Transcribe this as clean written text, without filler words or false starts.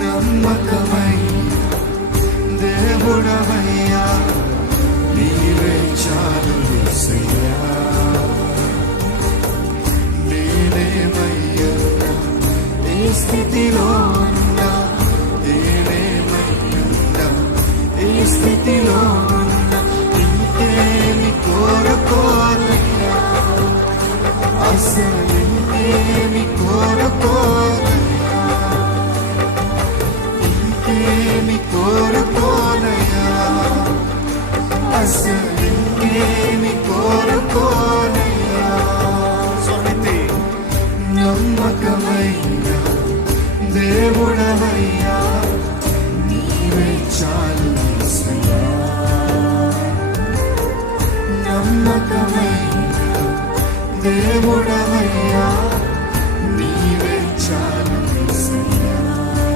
నమ్మకమైన దేవుడవయ్యా, నీవే చాలు యేసయ్యా. నేనేమయ్యా ఏ స్థితిలో ఉన్నా, నేనేమయ్యా ఏ స్థితిలో ఉన్నా, ఇంకేమి కోరుకోనయ్యా, అసలు ఇంకేమి కోరుకోనయ్యా, ఇంకేమి కోరుకోనయ్యా, అసలు ఇంకేమి కోరుకోనయ్యా. స్వమితి నమ్మకమైన దేవుడవయ్యా, నీవే చాలు